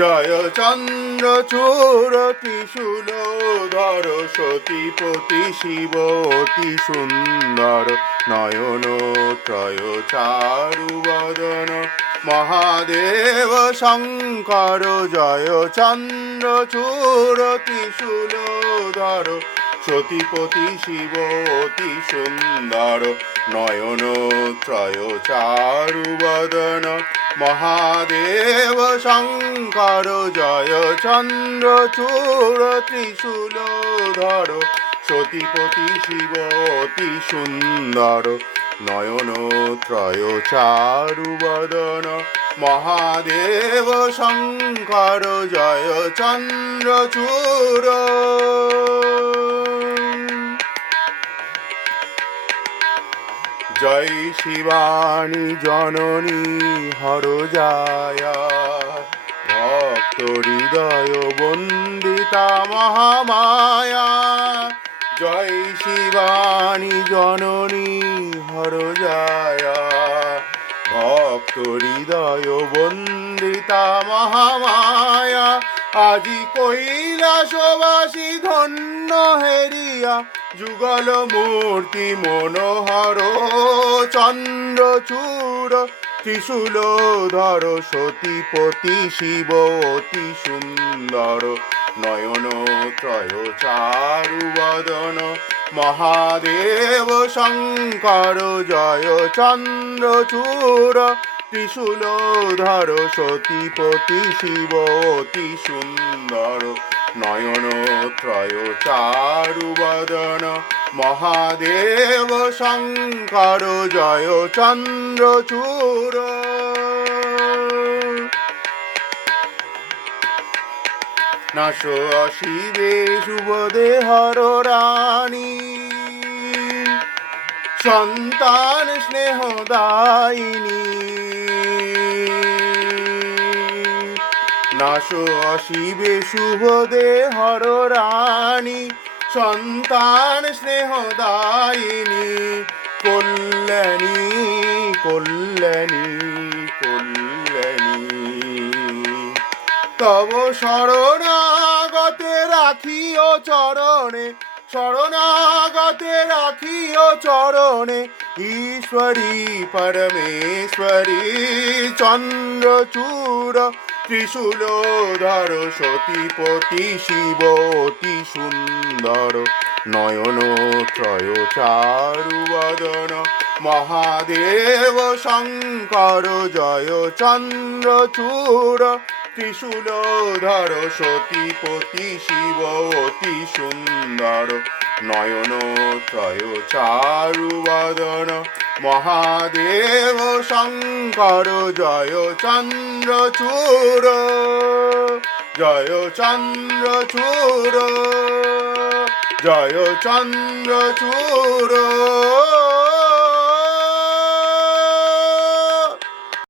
জয় চন্দ্রচূড় ত্রিশূলধর সতীপতি শিব অতি সুন্দর নয়ন ত্রয় চারু বদন মহাদেব শঙ্কর জয় চন্দ্রচূড় ত্রিশূলধর সতীপতি শিব অতি সুন্দর নয়ন ত্রয় চারু বদন মহাদেব শঙ্কর জয় চন্দ্রচূড় ত্রিশূলধর সতীপতি শিব অতি সুন্দর নয়ন ত্রয় চারু বদন মহাদেব শঙ্কর জয় চন্দ্রচূড়। জয় শিবানী জননী হরজায়া ভক্ত হৃদয় বন্দিতা মহামায়া। জয় শিবানী জননী হরজায়া ভক্ত হৃদয় বন্দিতা মহামায়া। আজি কৈলাসবাসী ধন্য হেরিয়া যুগল মূর্তি মনোহর চন্দ্রচূড় ত্রিশূলধর সতীপতি শিব অতি সুন্দর নয়ন ত্রয় চারু বদন মহাদেব শঙ্কর জয় চন্দ্রচূড় ত্রিশূলধর সতীপতি শিব অতি সুন্দর নয়ন ত্রয় চারু বদন মহাদেব শঙ্কর জয় চন্দ্রচূড়। নাশ শিবে শুভদেহর রানী সন্তান স্নেহদায়িনী। নাশ শিবে শুভদেহর রানী সন্তান স্নেহদায়িনী কল্যাণী কল্যাণী কল্যাণী। তব শরণাগতে রাখিও চরণে শরণাগতে রাখিও চরণে ঈশ্বরী পরমেশ্বরী চন্দ্রচূড় ত্রিশূলধর সতীপতি শিব অতি সুন্দর নয়ন ত্রয় চারু বদন মহাদেব শঙ্কর জয় চন্দ্রচূড় ত্রিশূলধর সতীপতি শিব অতি সুন্দর নয়ন ত্রয় চারু বদন মহাদেব শঙ্কর জয় চন্দ্রচূড় জয় চন্দ্রচূড় জয় চন্দ্রচূড়।